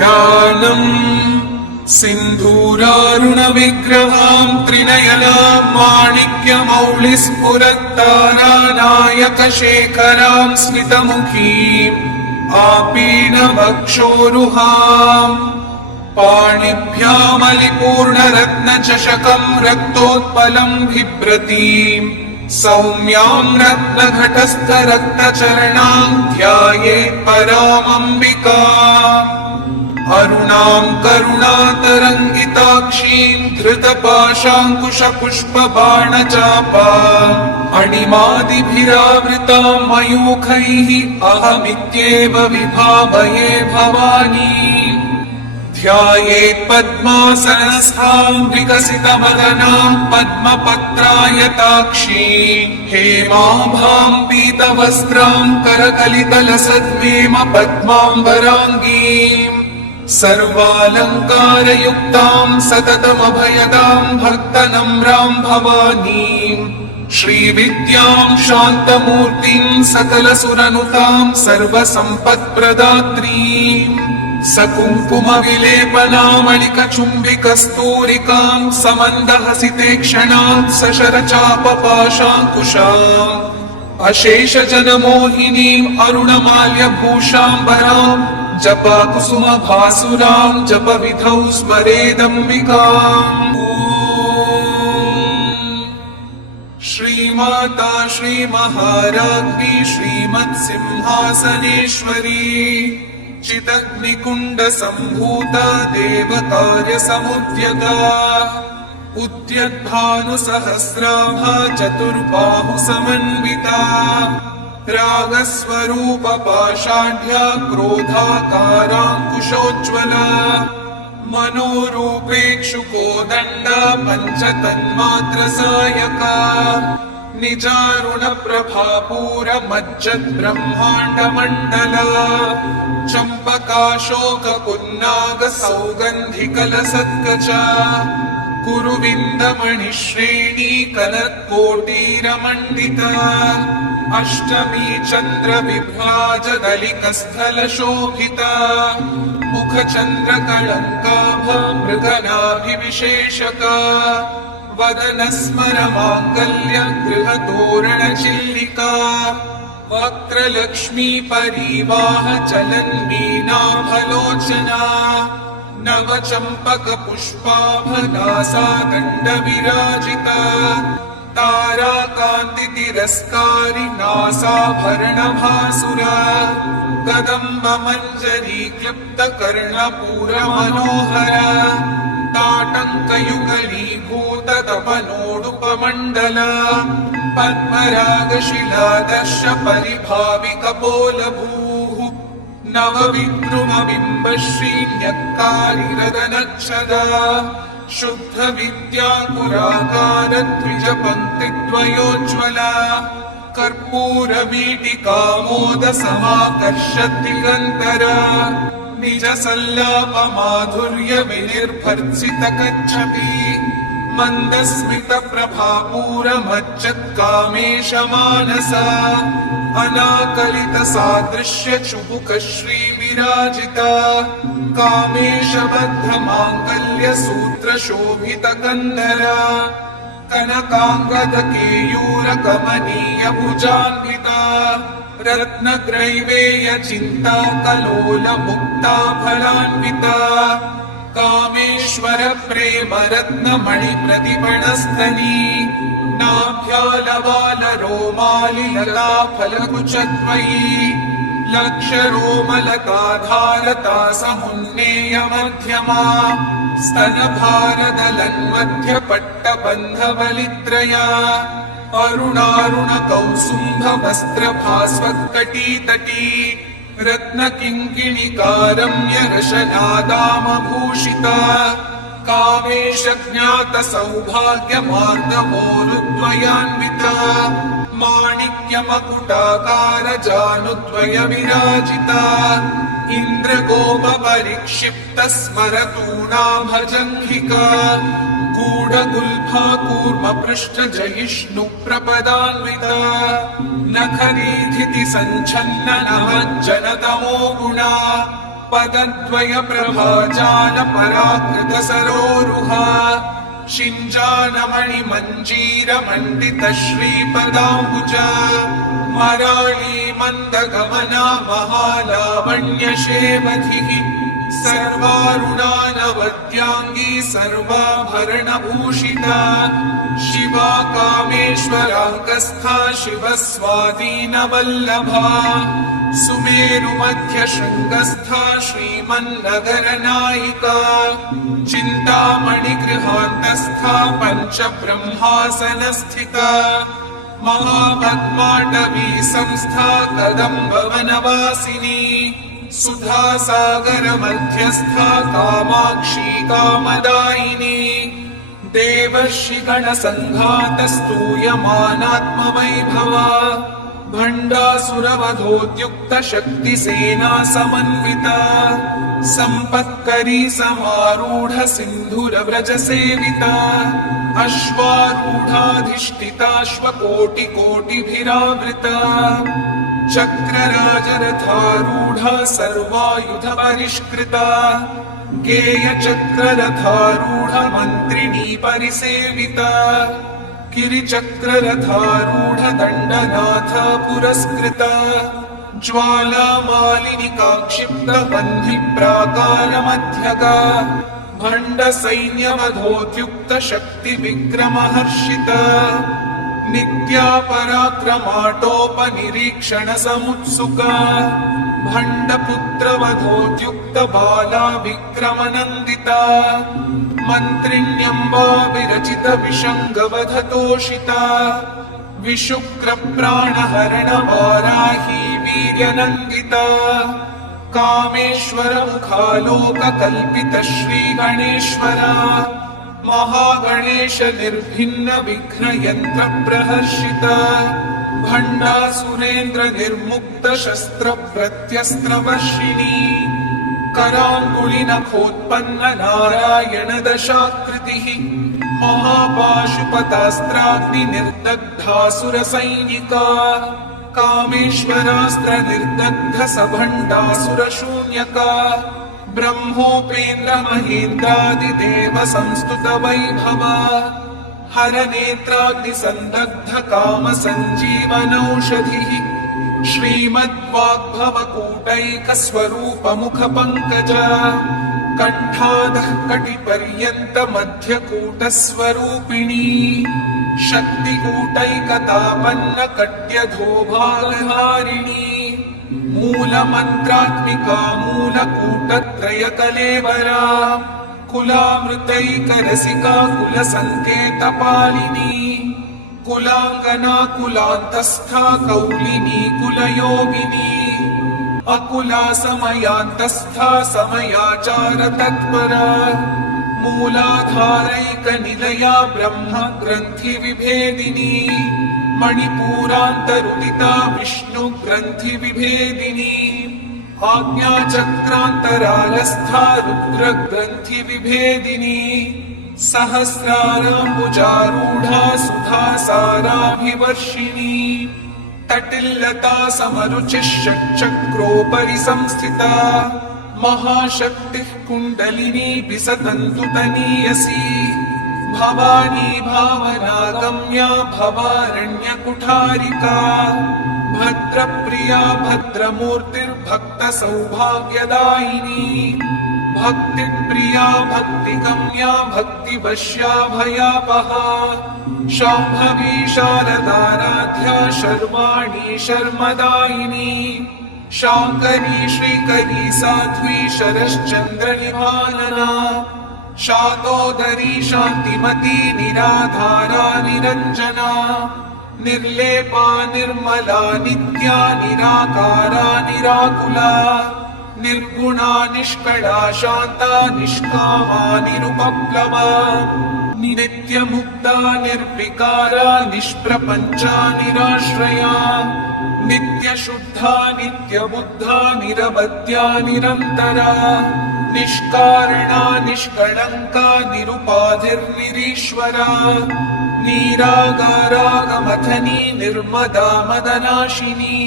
ध्यानम् सिन्धूरारुणविग्रहां त्रिनयनां माणिक्यमौलिस्फुरत्तारानायकशेखरां स्मितमुखीम् आपीनवक्षोरुहाम् पाणिभ्यामलिपूर्णरत्नचषकं रक्तोत्पलं बिभ्रतीम् सौम्यां रत्नघटस्थरक्तचरणां ध्यायेत् परामम्बिकाम् अरुणां करुणातरङ्गिताक्षीं धृतपाशाङ्कुशपुष्पबाणचापाम् अणिमादिभिरावृतां मयूखैः अहमित्येव विभावये भवानीम् ध्यायेत् पद्मासनस्थां विकसितवदनां पद्मपत्रायताक्षीं हेमाभां पीतवस्त्रां करकलितलसद्वेम पद्माम्बराङ्गीम् सर्वालङ्कारयुक्तां सततमभयदां भक्तनम्रां भवानीम् श्रीविद्यां शान्तमूर्तिं सकलसुरनुतां सर्वसम्पत्प्रदात्रीम् सकुङ्कुमविलेपनामलिकचुम्बिकस्तूरिकां समन्दहसिते क्षणात् सशरचापपाशाङ्कुशाम् अशेषजनमोहिनीम् अरुणमाल्यभूषाम्बराम् जपाकुसुमभासुरां जपविधौ स्मरेदम्बिकाम् श्रीमाता श्रीमहाराज्ञी श्रीमत्सिंहासनेश्वरी चिदग्निकुण्डसम्भूता देवकार्यसमुद्यता उद्यद्भानुसहस्राभा चतुर्बाहुसमन्विता रागस्वरूपपाषाढ्या क्रोधाकाराङ्कुशोज्ज्वला मनोरूपेक्षुकोदण्डा पञ्चतन्मात्रसायका निजारुणप्रभापूरमज्जद्ब्रह्माण्डमण्डला चम्पकाशोकपुन्नागसौगन्धिकलसत्कचा कुरुविन्दमणिश्रेणी कलत्कोटीरमण्डिता अष्टमी चन्द्रविभ्राजदलिकस्थलशोभिता मुखचन्द्रकलङ्काभा मृगनाभिविशेषका वदनस्मरमाङ्गल्य गृहतोरणचिल्लिका वक्त्रलक्ष्मी परिवाह चलन्मीनाभलोचना नवचम्पकपुष्पाभनासा दण्डविराजिता ताराकान्तितिरस्कारि नासाभरणभासुरा कदम्बमञ्जरी क्लिप्तकर्णपूरमनोहरा ताटङ्कयुगलीभूततपनोडुपमण्डला पद्मरागशिलादर्श परिभाविकपोलभूः नवविद्रुमबिम्बश्रीन्यक्कारिरदनच्छदा शुद्धविद्यापुराकारद्विजपङ्क्तिद्वयोज्ज्वला कर्पूरवीटिकामोदसमाकर्षद्दिगन्तरा निजसल्लापमाधुर्यविनिर्भर्त्सितकच्छपी मन्दस्मितप्रभापूरमज्जत्कामेशमानसा अनाकलितसादृश्यचुबुकश्रीविराजिता कामेशबद्धमाङ्गल्यसूत्रशोभितकन्धरा कनकाङ्गदकेयूरकमनीयभुजान्विता रत्नग्रैवेयचिन्ता कलोलमुक्ता फलान्विता कामेश्वर प्रेम रत्नमणिप्रतिपणस्तनी नाभ्यालवालरोमालिलता फलकुचद्वयी लक्षरोमलताधारता समुन्नेयमध्यमा स्तनभारदलन्मध्यपट्टबन्धवलित्रया अरुणारुणकौसुम्भवस्त्रभास्वत्कटीतटी रत्नकिङ्किणिकारम्यरशनादामभूषिता कामेशज्ञातसौभाग्यमार्दमोरुद्वयान्विता माणिक्यमकुटाकारजानुद्वयविराजिता इन्द्रगोपपरिक्षिप्तस्मरतूणाभजङ्घिका गूढगुल्फा कूर्मपृष्ठजयिष्णुप्रपदान्विता नखनीधिति सञ्छन्ननमज्जनतमो गुणा पदद्वय प्रभाजाल पराकृत सरोरुहा शिञ्जानमणि मञ्जीर मण्डित श्रीपदाम्बुज मराळी मन्दगमना महालावण्यशेवधिः सर्वारुणानवद्याङ्गी सर्वाभरणभूषिता शिवा कामेश्वराङ्गस्था शिवस्वाधीनवल्लभा सुमेरुमध्यशृङ्गस्था श्रीमन्नगरनायिका चिन्तामणिगृहान्तस्था पञ्चब्रह्मासनस्थिता महापद्माटवी संस्था कदम्बवनवासिनी सुधासागरमध्यस्था कामाक्षी कामदायिनी देवर्षिगणसङ्घातस्तूयमानात्मवैभवा भण्डासुरवधोद्युक्त शक्तिसेना समन्विता सम्पत्करी समारूढ सिन्धुरव्रजसेविता अश्वारूढाधिष्ठिताश्वकोटिकोटिभिरावृता चक्रराजरथारूढा सर्वायुधपरिष्कृता गेयचक्ररथारूढ मन्त्रिणी परिसेविता गिरिचक्ररथारूढ दण्डनाथ पुरस्कृता ज्वालामालिनिका क्षिप्तबन्धिप्राकारमध्यगा भण्डसैन्यवधोद्युक्त शक्तिविक्रमहर्षिता नित्या पराक्रमाटोपनिरीक्षण समुत्सुका भण्डपुत्रवधोद्युक्त बाला विक्रमनन्दिता मन्त्रिण्यम्बा विरचित विषङ्गवधतोषिता विशुक्रप्राणहरण वाराही वीर्यनन्दिता कामेश्वर मुखालोककल्पित श्रीगणेश्वरा महागणेश निर्भिन्न विघ्न यंत्र प्रहर्षिता भण्डासुरेन्द्र निर्मुक्त शस्त्र प्रत्यस्त्र वर्षिणी कराङ्गुलिनखोत्पन्न नारायण दशाकृतिः महापाशुपतास्त्राग्नि निर्दग्धासुर सैनिका कामेश्वरास्त्र निर्दग्ध सभण्डासुर शून्यका ब्रह्मोपेन्द्र महेन्द्रादिदेव संस्तुत वैभवा हर नेत्राग्नि संदग्ध काम संजीवनौषधिः श्रीमद्वाग्भवकूटैक स्वरूप मुख पंकज कंठादः कटिपर्यन्त मध्यकूट स्वरूपिणी शक्तिकूटैकतापन्न कट्यधोभागहारिणी मूलमन्त्रात्मिका मूलकूटत्रय कलेवरा कुलामृतैकरसिका कुलसङ्केतपालिनी कुलाङ्गना कुलान्तस्था कौलिनी कुलयोगिनी अकुला समयान्तस्था समयाचार तत्परा मूलाधारैकनिलया ब्रह्म ग्रन्थि विभेदिनी मणिपूरान्तरुदिता विष्णु ग्रन्थि विभेदिनी आज्ञाचक्रान्तरालस्था रुद्र ग्रन्थि विभेदिनी सहस्राराम्बुजारूढा सुधासाराभिवर्षिणी तटिल्लता समरुचिः षट्चक्रोपरि संस्थिता महाशक्तिः कुण्डलिनी विसतन्तु तनीयसी भवानी भावनागम्या भवारण्यकुठारिका भद्रप्रिया भद्रमूर्तिर्भक्तसौभाग्यदायिनी भक्तिप्रिया भक्तिगम्या भक्तिवश्या भयापहा शाम्भवी शारदाराध्या शर्वाणी शर्मदायिनी शाङ्करी श्रीकरी साध्वी शरश्चन्द्रनिभानना शातोदरी शान्तिमती निराधारा निरञ्जना निर्लेपा निर्मला नित्या निराकारा निराकुला निर्गुणा निष्कळा शान्ता निष्कामा निरुपप्लवा नित्यमुक्ता निर्विकारा निष्प्रपञ्चा निराश्रया नित्यशुद्धा नित्यबुद्धा निरवद्या निरन्तरा निष्कारणा निष्कळङ्का निरुपाधिर्निरीश्वरा निरागारागमथनी निर्मदा मदनाशिनी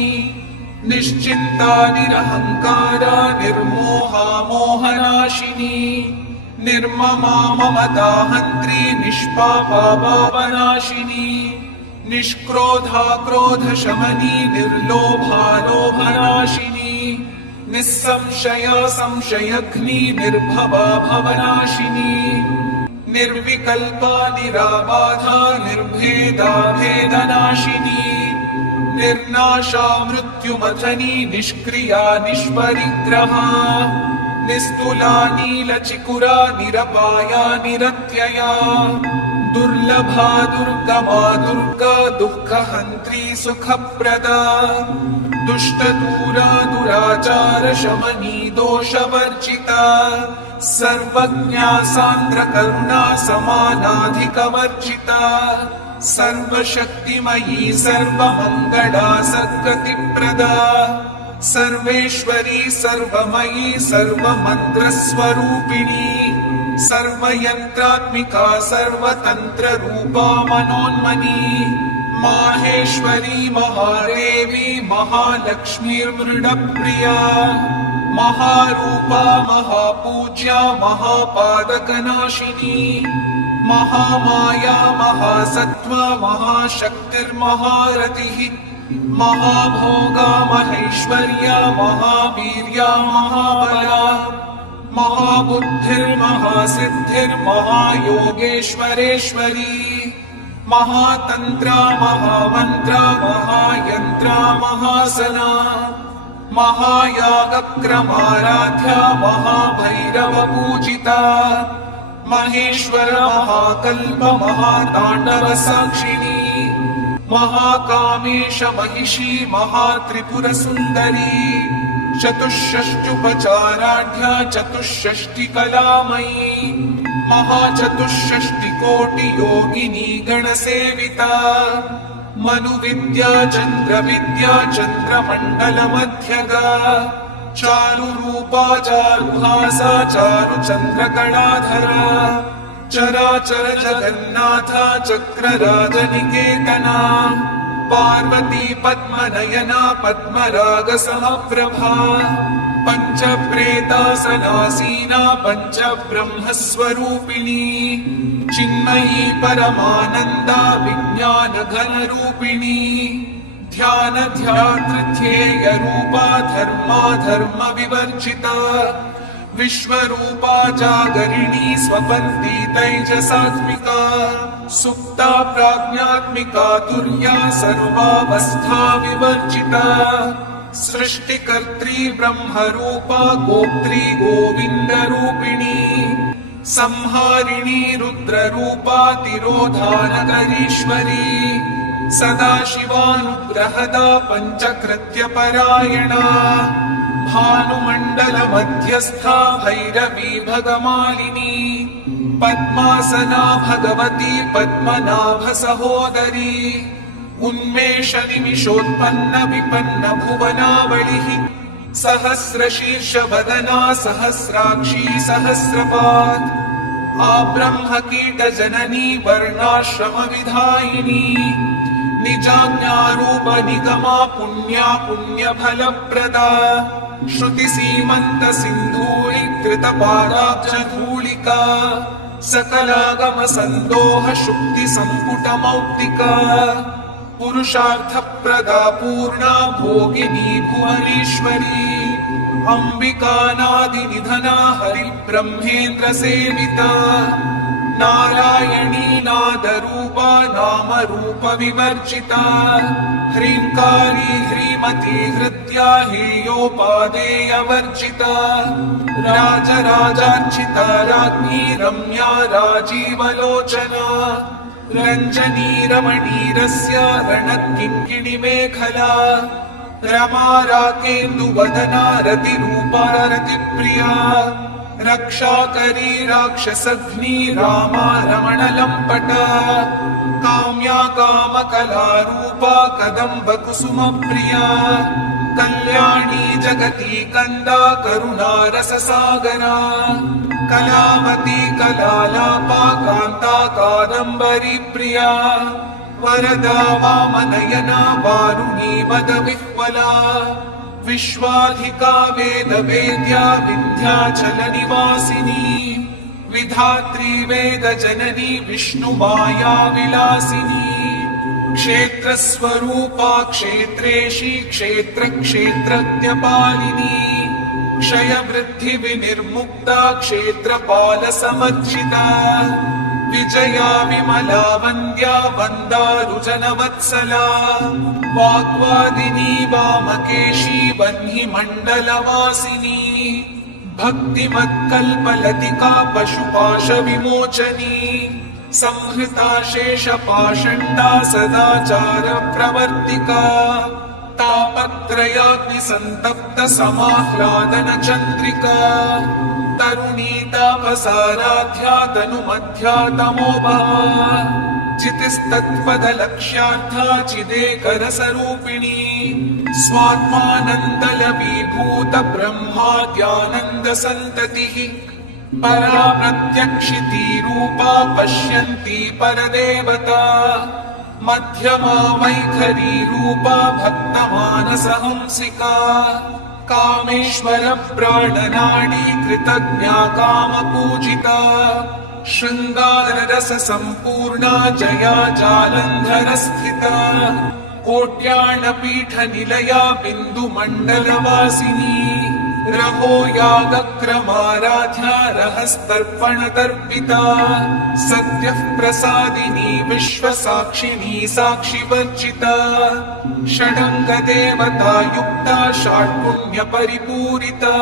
निश्चिन्ता निरहङ्कारा निर्मोह महामोहनाशिनी निर्ममा ममता हन्त्री निष्पापा पापनाशिनी निष्क्रोधा क्रोधशमनी निर्लोभा लोभनाशिनी निस्संशया संशयघ्नी निर्भवा भवनाशिनी निर्विकल्पा निराबाधा निर्भेदा भेदनाशिनी निर्नाशा मृत्युमथनी निष्क्रिया निष्परिग्रहा निस्तुला नीलचिकुरा निरपाया निरत्यया दुर्लभा दुर्गमा दुर्गा दुःखहन्त्री सुखप्रदा दुष्टदूरा दुराचार शमनी दोषवर्जिता सर्वज्ञा सान्द्रकरुणा समानाधिकवर्जिता सर्वशक्तिमयी सर्वमङ्गला सद्गतिप्रदा सर्वेश्वरी सर्वमयी सर्वमन्त्रस्वरूपिणी सर्वयन्त्रात्मिका सर्वतन्त्ररूपा मनोन्मनी माहेश्वरी महादेवी महालक्ष्मीर्मृडप्रिया महारूपा महापूज्या महापादकनाशिनी महामाया महासत्त्वा महाशक्तिर्महारतिः महाभोगा महेश्वर्या महावीर्या महाबला महाबुद्धिर्महासिद्धिर्महायोगेश्वरेश्वरी महातन्त्रा महामन्त्रा महायन्त्रा महासना महायागक्रमाराध्या महाभैरवपूजिता महेश्वर महाकल्प महाताण्डवसाक्षिणी महाकामेश महिषी महात्रिपुरसुन्दरी चतुष्षष्ट्युपचाराढ्या चतुष्षष्टिकलामयी महाचतुष्षष्टिकोटियोगिनी गणसेविता मनुविद्या चन्द्रविद्या चन्द्रमण्डलमध्यगा चारुरूपा चारुहासा चारुचन्द्रकलाधरा चराचर जगन्नाथा चक्रराजनिकेतना पार्वती पद्मनयना पद्मरागसमप्रभा पञ्चप्रेतासनासीना पञ्चब्रह्मस्वरूपिणी चिन्मयी परमानन्दा विज्ञानघनरूपिणी ध्यान ध्यातृध्येयरूपा धर्मा धर्मविवर्जिता विश्वरूपा जागरिणी स्वपन्ती तैजसात्मिका सुप्ता प्राज्ञात्मिका तुर्या सर्वावस्था विवर्जिता सृष्टिकर्त्री ब्रह्मरूपा गोत्री गोविन्दरूपिणी संहारिणी रुद्ररूपा तिरोधानकरीश्वरी सदाशिवानुग्रहदा पञ्चकृत्यपरायणा भानुमण्डलमध्यस्था भैरवी भगमालिनी पद्मासना भगवती पद्मनाभसहोदरी उन्मेषनिमिषोत्पन्न विपन्न भुवनावलिः सहस्रशीर्षवदना सहस्राक्षी सहस्रपात् आब्रह्मकीटजननी वर्णाश्रमविधायिनी निजाज्ञारूप निगमा पुण्या पुण्यफलप्रदा श्रुतिसीमन्त सिन्धूरीकृतपादाब्जधूलिका सकलागम सन्दोह शुक्ति सम्पुटमौक्तिका पुरुषार्थप्रदा पूर्णा भोगिनी भुवनेश्वरी अम्बिकानादिनिधना हरिब्रह्मेन्द्र सेविता नारायणी नादरूपा नामरूप विवर्जिता ह्रीङ्कारी ह्रीमती हृद्या हेयोपादेयवर्जिता राजराजार्चिता राज्ञी रम्या राजीवलोचना रञ्जनी रमणीरस्य रणकिङ्किणिमेखला रमा राकेन्दुवदना रतिरूपा रतिप्रिया रक्षाकरी राक्षसघ्नी रामा रमणलम्पटा काम्या कामकलारूपा कदम्बकुसुमप्रिया कल्याणी जगती कन्दा करुणा रससागरा कलावती कलालापा कान्ता कादम्बरी प्रिया वरदा वामनयना वारुणी वदविह्वला विश्वाधिका वेदवेद्या विन्ध्याचलनिवासिनी विधात्री वेदजननी विष्णुमाया विलासिनी क्षेत्रस्वरूपा क्षेत्रेशी क्षेत्रक्षेत्रज्ञपालिनी क्षयवृद्धिविनिर्मुक्ता क्षेत्रपालसमर्जिता विजया विमला वन्द्या वन्दारुजनवत्सला वाग्वादिनी वामकेशी वह्निमण्डलवासिनी भक्तिमत्कल्पलतिका पशुपाशविमोचनी संहृता शेषपाषण्डा सदाचारप्रवर्तिका तापत्रयाग्निसन्तप्त समाह्लादन चन्द्रिका तरुणी तापसाराध्या तनुमध्या तमोभा चितिस्तत्पदलक्ष्यार्था चिदेकरसरूपिणी स्वात्मानन्दलवीभूत ब्रह्माद्यानन्दसन्ततिः परा प्रत्यक्षिती रूपा पश्यन्ती परदेवता मध्यमा वैखरी रूपा भक्तमानसहंसिका कामेश्वर प्राणनाडी कृतज्ञा कामपूजिता शृङ्गाररस सम्पूर्णा जया जालन्धर स्थिता कोट्यार्णपीठ निलया बिन्दुमण्डलवासिनी रहो यागक्रमाराध्या रहस्तर्पणतर्पिता सद्यः प्रसादिनी विश्वसाक्षिणी साक्षिवर्जिता षडङ्गदेवता युक्ता षाट्पुण्यपरिपूरिता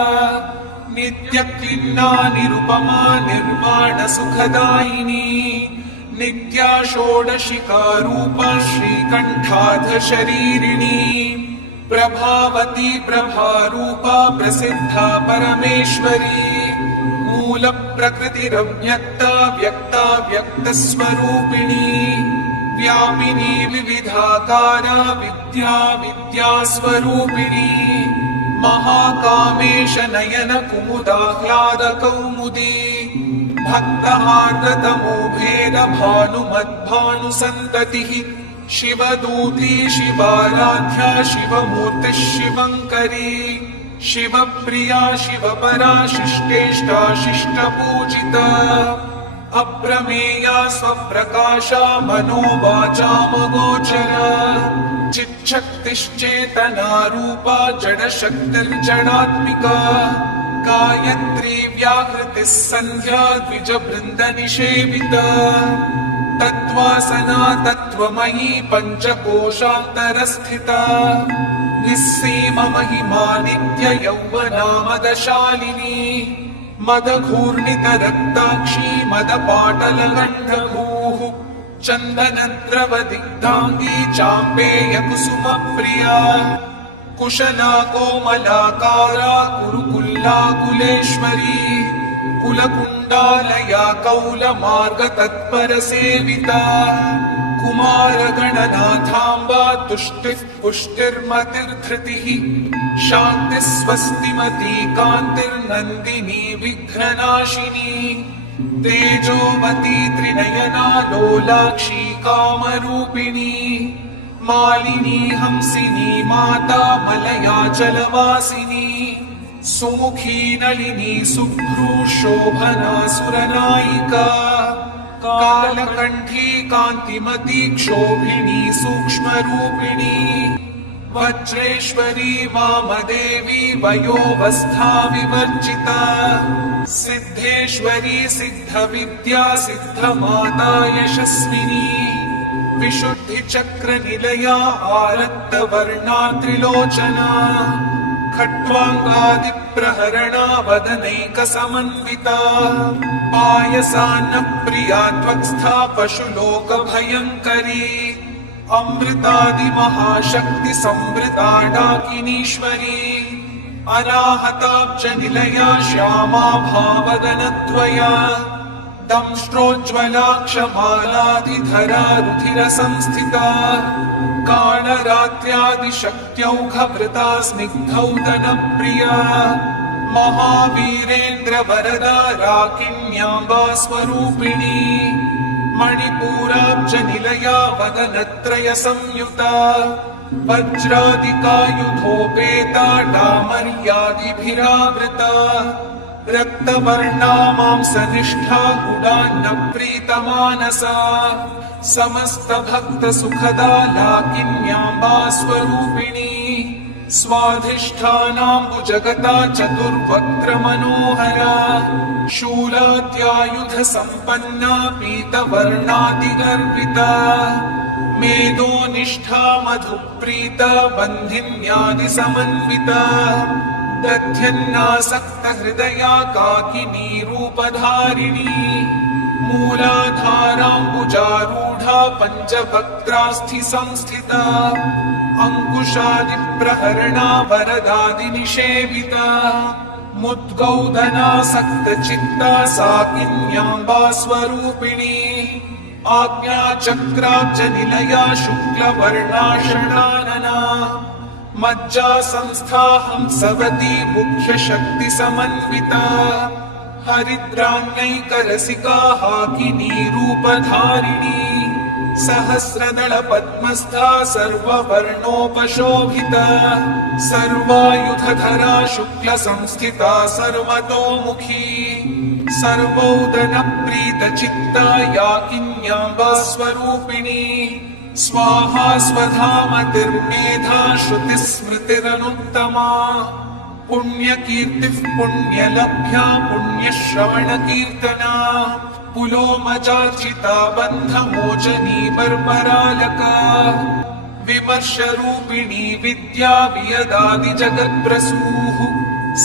नित्यक्लिन्ना निरुपमा निर्वाणसुखदायिनी नित्या षोडशिका रूपा श्रीकण्ठाधशरीरिणी प्रभावती प्रभारूपा प्रसिद्धा परमेश्वरी मूल प्रकृतिरव्यक्ता व्यक्ता व्यक्तस्वरूपिणी व्यापिनी विविधाकारा विद्या विद्यास्वरूपिणी महाकामेश नयन कुमुदाह्लाद कौमुदी भक्तहार्दतमो भेद भानुमद्भानुसन्ततिः शिवदूती शिवाराध्या शिवमूर्तिः शिवङ्करी शिवप्रिया शिवपरा शिष्टेष्टा शिष्टपूजिता अप्रमेया स्वप्रकाशा मनोवाचामगोचरा चिच्छक्तिश्चेतना रूपा जडशक्तिर्जडात्मिका गायत्री व्याहृतिः सन्ध्या द्विजवृन्दनिषेविता तत्त्वासना तत्त्वमयी पञ्चकोशान्तरस्थिता निस्सीम महिमा नित्य यौवना मदशालिनी मदघूर्णितरक्ताक्षी मदपाटलगण्डभूः चन्दनद्रवदिग्धाङ्गी चाम्पेयकुसुमप्रिया कुशला कोमलाकारा कुरुकुल्लाकुलेश्वरी कुलकुण्डालया कौलमार्गतत्परसेविता कुमारगणनाथाम्बा तुष्टिः पुष्टिर्मतिर्धृतिः शान्तिः स्वस्तिमती कान्तिर्नन्दिनी विघ्ननाशिनी तेजोवती त्रिनयना लोलाक्षी कामरूपिणी मालिनी हंसिनी माता मलयाचलवासिनी सुमुखी नलिनी सुभ्रू शोभना सुरनायिका कालकण्ठी कान्तिमती क्षोभिणी सूक्ष्मरूपिणी वज्रेश्वरी वामदेवी वयोवस्था विवर्जिता सिद्धेश्वरी सिद्धविद्या सिद्धमाता यशस्विनी विशुद्धिचक्रनिलया आरक्तवर्णा त्रिलोचना खट्वाङ्गादिप्रहरणा वदनैकसमन्विता पायसान्नप्रिया त्वक्स्था पशुलोकभयङ्करी अमृतादिमहाशक्तिसंवृता डाकिनीश्वरी अनाहताब्जनिलया श्यामा भावदनद्वया दंष्ट्रोज्ज्वलाक्षमालाधिधरा रुधिरसंस्थिता कालरात्र्यादिशक्त्यौघभृता स्निग्धौदनप्रिया महावीरेन्द्रवरदा राकिन्याम्बा स्वरूपिणी मणिपूराब्जनिलया वदनत्रयसंयुता वज्रादिकायुधोपेता डामर्यादिभिरावृता रक्तवर्णा मांसनिष्ठा गुडान्नप्रीतमानसा समस्तभक्तसुखदा लाकिन्याम्बा स्वरूपिणी स्वाधिष्ठानाम्बुजगता चतुर्वक्त्रमनोहरा शूलाद्यायुधसम्पन्ना पीतवर्णादिगर्विता मेदोनिष्ठा मधुप्रीता बन्धिन्यादिसमन्विता दध्यन्नासक्तहृदया काकिनी रूपधारिणी मूलाधाराम्बुजारूढा पञ्चवक्त्रास्थिसंस्थिता अङ्कुशादिप्रहरणा वरदादिनिषेविता मुद्गौदनासक्तचित्ता साकिन्याम्बा स्वरूपिणी आज्ञाचक्राब्जनिलया शुक्लवर्णा षडानना मज्जा संस्था हंसवती मुख्यशक्तिसमन्विता हरिद्राण्यैकरसिका हाकिनी रूपधारिणी सहस्रदल पद्मस्था सर्ववर्णोपशोभिता सर्वायुधधरा शुक्लसंस्थिता सर्वतोमुखी सर्वौदनप्रीतचित्ता याकिन्याम्बा स्वरूपिणी स्वाहा स्वधामतिर्मेधा श्रुतिस्मृतिरनुत्तमा पुण्यकीर्तिः पुण्यलभ्या पुण्यश्रवणकीर्तना पुलोमजार्चिता बन्धमोचनी बर्बरालका विमर्शरूपिणी विद्या वियदादिजगत्प्रसूः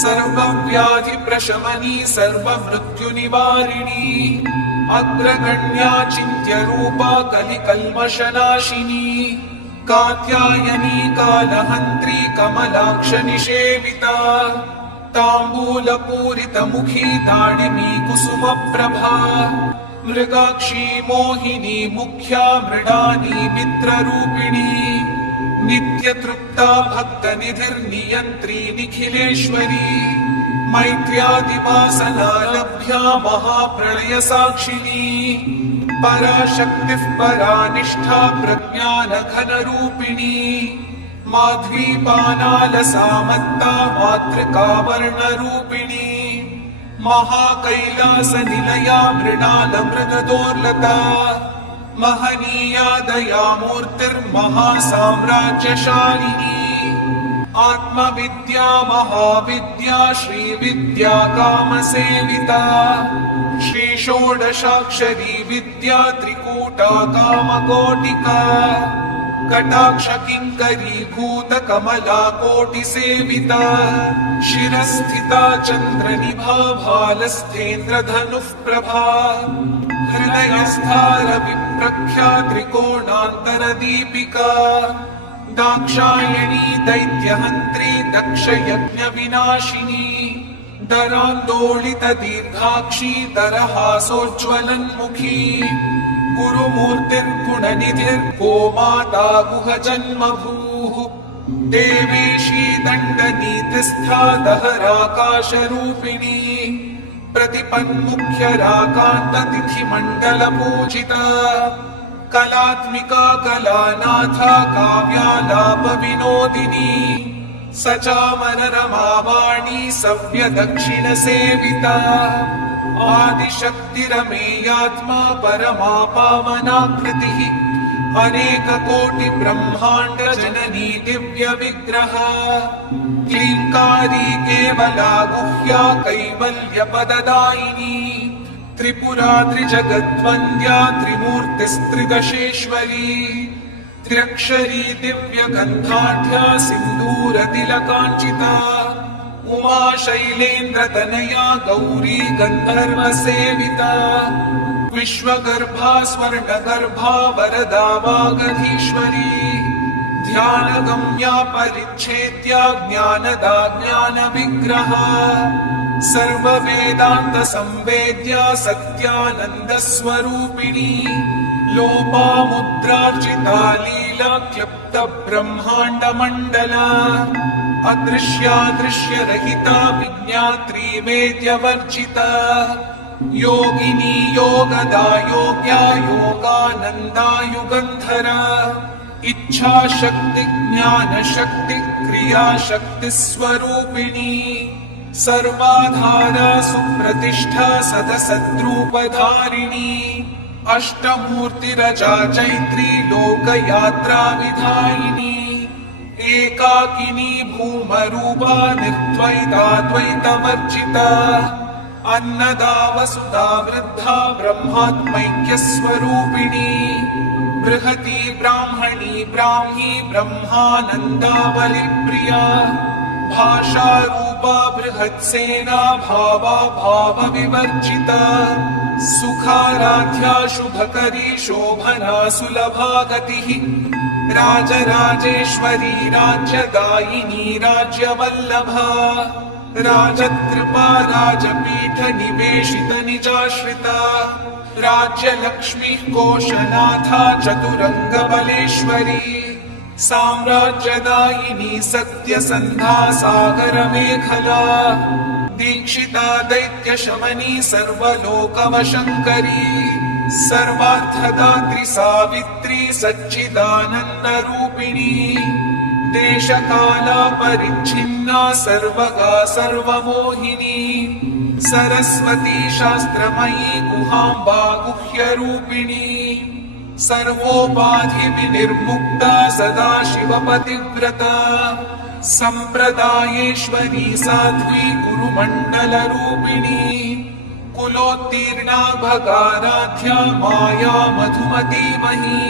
सर्वव्याधिप्रशमनी सर्वमृत्युनिवारिणी अग्रगण्या चिन्त्यरूपा कलिकल्मषनाशिनी कात्यायनी कालहन्त्री कमलाक्षनिषेविता ताम्बूलपूरितमुखी दाडिमी कुसुमप्रभा मृगाक्षी मोहिनी मुख्या मृडानी मित्ररूपिणी नित्यतृप्ता भक्तनिधिर्नियन्त्री निखिलेश्वरी मैत्र्यादिवासना लभ्या महाप्रलयसाक्षिणी पराशक्तिः परानिष्ठा प्रज्ञानघनरूपिणी माध्वीपानालसामत्ता मातृकावर्णरूपिणी महाकैलासनिलया मृणालमृगदोर्लता महनीया दयामूर्तिर्महासाम्राज्यशालिनी आत्मविद्या महाविद्या श्रीविद्या कामसेविता श्रीषोडशाक्षरी विद्या त्रिकूटा कामकोटिका कटाक्ष किङ्करीभूत कमला कोटिसेविता शिरस्थिता चन्द्रनिभा भालस्थेन्द्रधनुः प्रभा हृदयस्था रविप्रख्या त्रिकोणान्तरदीपिका दाक्षायणी दैत्यहन्त्री दक्षयज्ञविनाशिनी दरान्दोलितदीर्घाक्षी दरहासोज्ज्वलन्मुखी गुरुमूर्तिर्गुणनिधिर्गो माता गुहजन्मभूः देवेशी दण्डनीतिस्था दहराकाशरूपिणी प्रतिपन्मुख्यराकान्ततिथिमण्डलपूजिता कलात्मिका कलानाथा काव्यालापविनोदिनी सचामररमावाणी सव्यदक्षिणसेविता आदिशक्तिरमेयात्मा परमा पावनाकृतिः अनेककोटिब्रह्माण्ड जननी दिव्यविग्रह क्लीङ्कारी केवला गुह्या कैवल्यपददायिनी त्रिपुरा त्रिजगद्वन्द्या त्रिमूर्तिस्त्रिदशेश्वरी त्र्यक्षरी दिव्यगन्धाढ्या सिन्दूरतिलकाञ्चिता उमा शैलेन्द्रतनया गौरी गन्धर्वसेविता विश्वगर्भा स्वर्णगर्भा वरदा वागधीश्वरी ध्यानगम्या परिच्छेद्या ज्ञानदा ज्ञानविग्रहा सर्ववेदान्तसंवेद्या सत्यानन्दस्वरूपिणी लोपामुद्रार्चिता लीला क्लुप्तब्रह्माण्डमण्डला अदृश्यादृश्यरहिता विज्ञात्री वेद्यवर्जिता योगिनी योगदा योग्या योगानन्दा युगन्धरा इच्छा शक्ति ज्ञान शक्ति क्रिया शक्ति स्वरूपिणी सर्वाधारा सुप्रतिष्ठा सदसद्रूपधारिणी अष्टमूर्तिरजा चैत्री लोकयात्रा विधायिनी एकाकिनी भूमरूपा निर्द्वैताद्वैतवर्जिता अन्नदा वसुधा वृद्धा ब्रह्मात्मैक्यस्वरूपिणी बृहती ब्राह्मणी ब्राह्मी ब्रह्मानन्दावलिप्रिया भाषा रूपा बृहत्सेना भावा भावविवर्जिता सुखाराध्या शुभकरी शोभना सुलभा गतिः राजराजेश्वरी राज्यदायिनी राज्यवल्लभा राजकृपा राजपीठ निवेशित निजाश्रिता राज्यलक्ष्मीः कोशनाथा चतुरङ्गबलेश्वरी साम्राज्यदायिनी सत्यसन्धा सागरमेखला दीक्षिता दैत्यशमनी सर्वलोकवशङ्करी सर्वार्थदात्री सावित्री सच्चिदानन्दरूपिणी देशकाला परिच्छिन्ना सर्वगा सर्वमोहिनी सरस्वती शास्त्रमयी गुहाम्बा गुह्यरूपिणी सर्वोपाधि विनिर्मुक्ता सदा शिवपतिव्रता सम्प्रदायेश्वरी साध्वी गुरुमण्डलरूपिणी कुलोत्तीर्णा भगाराध्या माया मधुमतीमही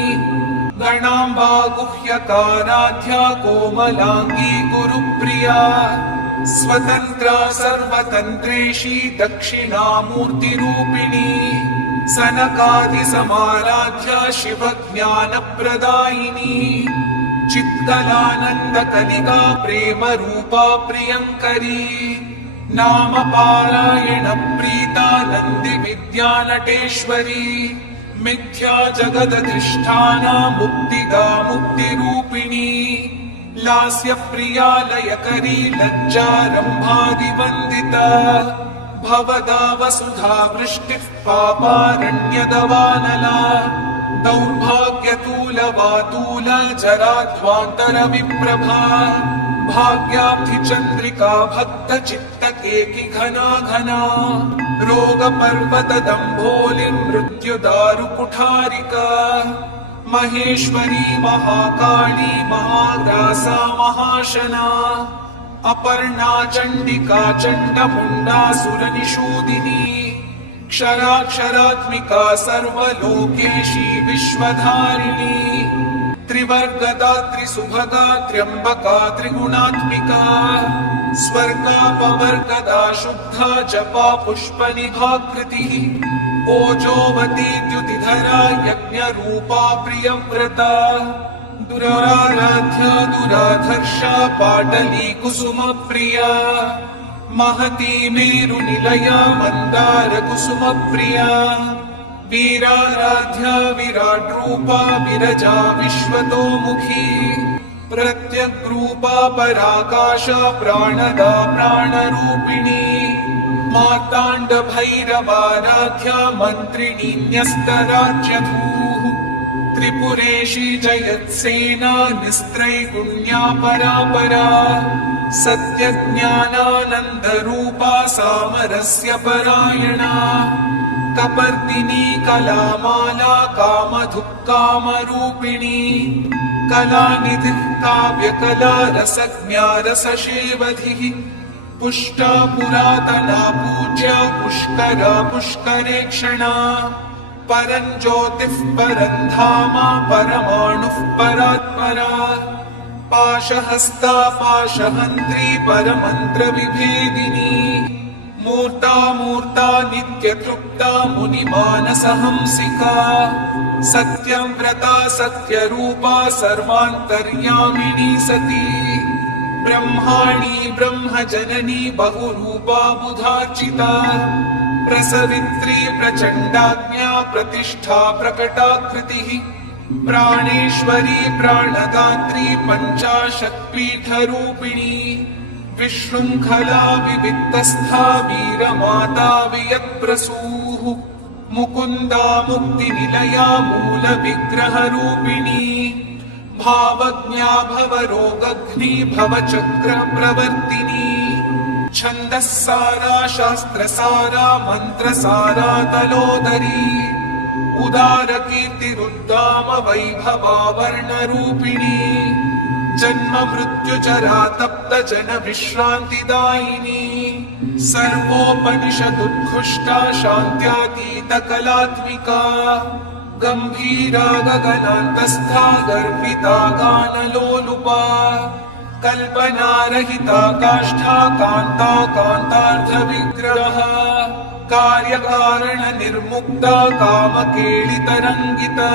गणाम्बा गुह्यकाराध्या कोमलाङ्गी गुरुप्रिया स्वतन्त्रा सर्वतन्त्रेशी दक्षिणामूर्तिरूपिणी सनकादिसमाराध्या शिवज्ञानप्रदायिनी चित्कलानन्दकलिका प्रेमरूपा प्रियङ्करी नामपारायण प्रीता नन्दिविद्यानटेश्वरी मिथ्या जगदधिष्ठाना मुक्तिदा मुक्तिरूपिणी लास्यप्रिया लयकरी लज्जारम्भादिवन्दिता भवदा वसुधा वृष्टिः पापारण्यदवानला दौर्भाग्यतूलवातूल जराध्वान्तरविप्रभा भाग्याब्धिचन्द्रिका भक्तचित्तकेकि घना घना रोगपर्वतदम्भोलि मृत्युदारुकुठारिका महेश्वरी महाकाली महाग्रासा महाशना अपर्णा चण्डिका चण्डमुण्डासुरनिषूदिनी क्षराक्षरात्मिका सर्वलोकेशी विश्वधारिणी त्रिवर्गदात्री सुभगा त्र्यम्बका त्रिगुणात्मिका स्वर्गापवर्गदा शुद्धा जपा पुष्पनिभाकृतिः ओजोवती द्युतिधरा यज्ञरूपा प्रियव्रता दुराराध्या दुराधर्षा पाटली कुसुमप्रिया महती मेरुनिलया मन्दार कुसुमप्रिया वीराराध्या विराट्रूपा विरजा विश्वतोमुखी प्रत्यग्रूपा पराकाशा प्राणदा प्राणरूपिणी मार्ताण्डभैरवाराध्या मन्त्रिणी न्यस्तराज्यधूः त्रिपुरेशी जयत्सेना निस्त्रैगुण्या परापरा सत्यज्ञानानन्दरूपा सामरस्य परायणा कपर्दिनी कलामाला कामधुक्कामरूपिणी कलानिधिः काव्यकला रसज्ञा रसशेवधिः पुष्टा पुरातना पूज्या पुष्करा पुष्करेक्षणा परं ज्योतिः परं धामा परमाणुः परात्परा पाशहस्ता पाशहन्त्री परमन्त्रविभेदिनी मूर्ता मूर्ता नित्यतृप्ता मुनिमानसहंसिका सत्यव्रता सत्यरूपा सर्वान्तर्यामिनी सती ब्रह्माणी ब्रह्मजननी बहुरूपा बुधार्चिता प्रसवित्री प्रचण्डाज्ञा प्रतिष्ठा प्रकटाकृतिः प्राणेश्वरी प्राणदात्री पञ्चाशत्पीठरूपिणी विशृङ्खला विविक्तस्था वीरमाता वियत्प्रसूः मुकुन्दा मुक्तिनिलया मूलविग्रहरूपिणी भावज्ञा भवरोगघ्नी भवचक्रप्रवर्तिनी छन्दस्सारा शास्त्रसारा मन्त्रसारा तलोदरी उदारकीर्तिरुद्दाम वैभवावर्णरूपिणी जन्म मृत्युजरा तप्त जन विश्रान्तिदायिनी सर्वोपनिषदुद्घुष्टा शान्त्यातीत कलात्मिका गम्भीरा गगनान्तस्था गर्विता गानलोलुपा कल्पनारहिता काष्ठा कान्ता कान्तार्थविग्रह कार्यकारण निर्मुक्ता कामकेलितरङ्गिता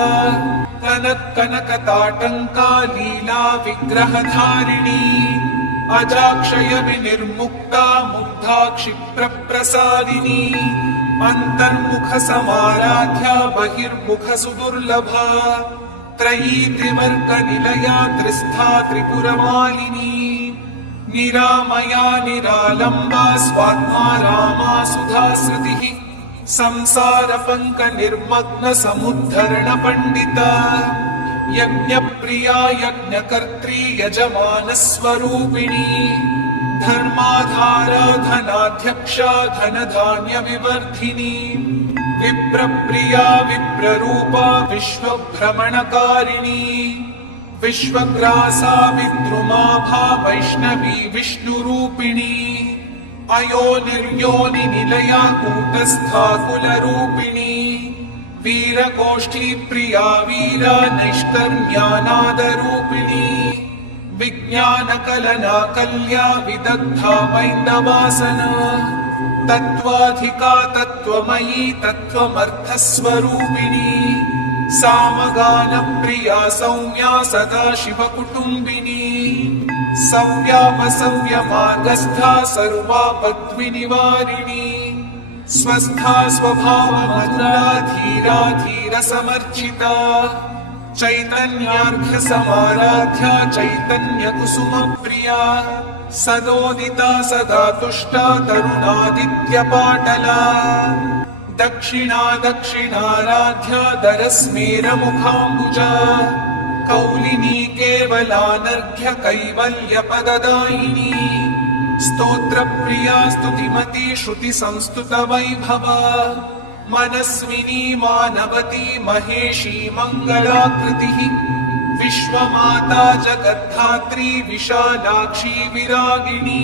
कनकताटङ्का लीला विग्रहधारिणी अजाक्षय विनिर्मुक्ता मुग्धा क्षिप्रप्रसादिनी अन्तर्मुख समाराध्या बहिर्मुख सुदुर्लभा त्रयी त्रिवर्ग निलया त्रिस्था त्रिपुरमालिनी निरामया निरालम्बा स्वात्मा रामा सुधाश्रुतिः संसार पंक निर्मग्न समुद्धरण पंडिता यज्ञप्रिया यज्ञकर्त्री यजमान स्वरूपिणी धर्माधारा धनाध्यक्षा धनधान्य विवर्धिनी विप्रप्रिया विप्ररूपा विश्वभ्रमणकारिणी विश्वग्रासा विद्रुमाभा वैष्णवी विष्णुरूपिणी अयो निर्योनि निलया कूटस्था कुलरूपिणी वीरगोष्ठी प्रिया वीरा नैष्कर्म्यानादरूपिणी विज्ञानकलना कल्या विदग्धा मैन्दवासना तत्त्वाधिका तत्त्वमयी तत्त्वमर्थस्वरूपिणी सामगानप्रिया सौम्या सदा शिवकुटुम्बिनी सव्यापसव्यमार्गस्था सर्वापद्विनिवारिणी स्वस्था स्वभावमधुरा धीरा धीरसमर्चिता चैतन्यार्घ समाराध्या चैतन्यकुसुमप्रिया सदोदिता सदा तुष्टा तरुणादित्यपाटला दक्षिणा दक्षिणाराध्या दरस्मेरमुखाम्बुजा कौलिनी केवलानर्घ्य कैवल्यपददायिनी स्तोत्रप्रिया स्तुतिमती श्रुतिसंस्तुतवैभवा मनस्विनी मानवती महेशी मङ्गलाकृतिः विश्वमाता जगद्धात्री विशालाक्षी विरागिणी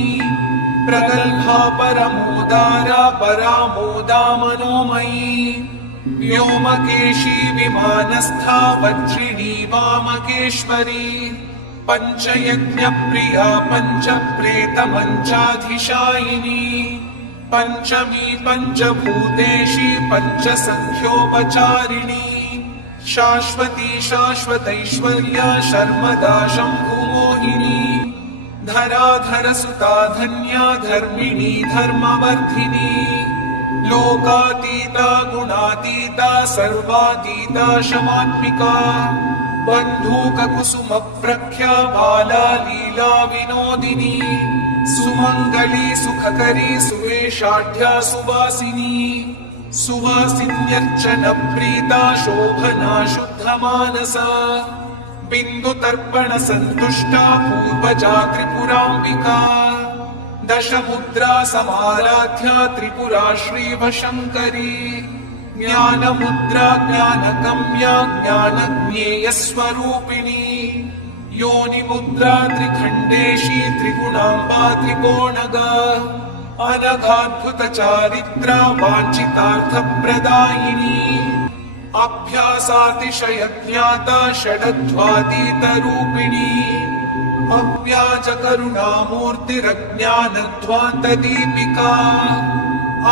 प्रगल्भा परमोदारा परामोदा मनोमयी व्योमकेशी विमानस्था वज्रिणी वामकेश्वरी पञ्चयज्ञप्रिया पञ्चप्रेतमञ्चाधिशायिनी पञ्चमी पञ्चभूतेशी पञ्चसङ्ख्योपचारिणी शाश्वती शाश्वतैश्वर्या शर्मदा शम्भुमोहिनी धराधरसुता धन्या धर्मिणी धर्मवर्धिनी लोकातीता गुणातीता सर्वातीता शमात्मिका बन्धूककुसुमप्रख्या बाला लीला विनोदिनी सुमङ्गली सुखकरी सुवेशाढ्या सुवासिनी सुवासिन्यर्चनप्रीता शोभना शुद्धमानसा बिन्दुतर्पणसन्तुष्टा पूर्वजा त्रिपुराम्बिका दशमुद्रा समाराध्या त्रिपुरा श्रीवशङ्करी ज्ञानमुद्रा ज्ञानगम्या ज्ञानज्ञेयस्वरूपिणी योनिमुद्रा त्रिखण्डेशी त्रिगुणाम्बा त्रिकोणगा अनघाद्भुतचारित्रा वाञ्छितार्थप्रदायिनी अभ्यासातिशयज्ञाता षडध्वातीतरूपिणी अव्याजकरुणामूर्तिरज्ञानध्वान्तदीपिका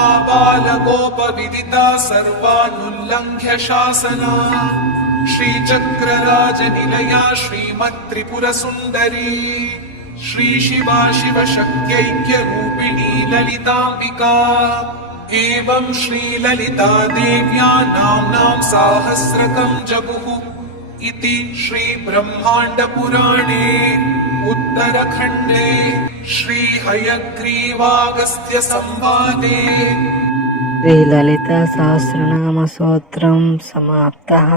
आबालगोपविदिता सर्वानुल्लङ्घ्य शासना श्रीचक्रराजनिलया श्रीमत्त्रिपुरसुन्दरी श्रीशिवा शिवशक्त्यैक्यरूपिणी ललिताम्बिका एवं श्रीललिता देव्या नाम्नां साहस्रकं जगुः इति श्रीब्रह्माण्डपुराणे उत्तरखण्डे श्रीहयग्रीवागस्त्य संवादे श्रीललिता सहस्रनाम स्तोत्रं समाप्तः।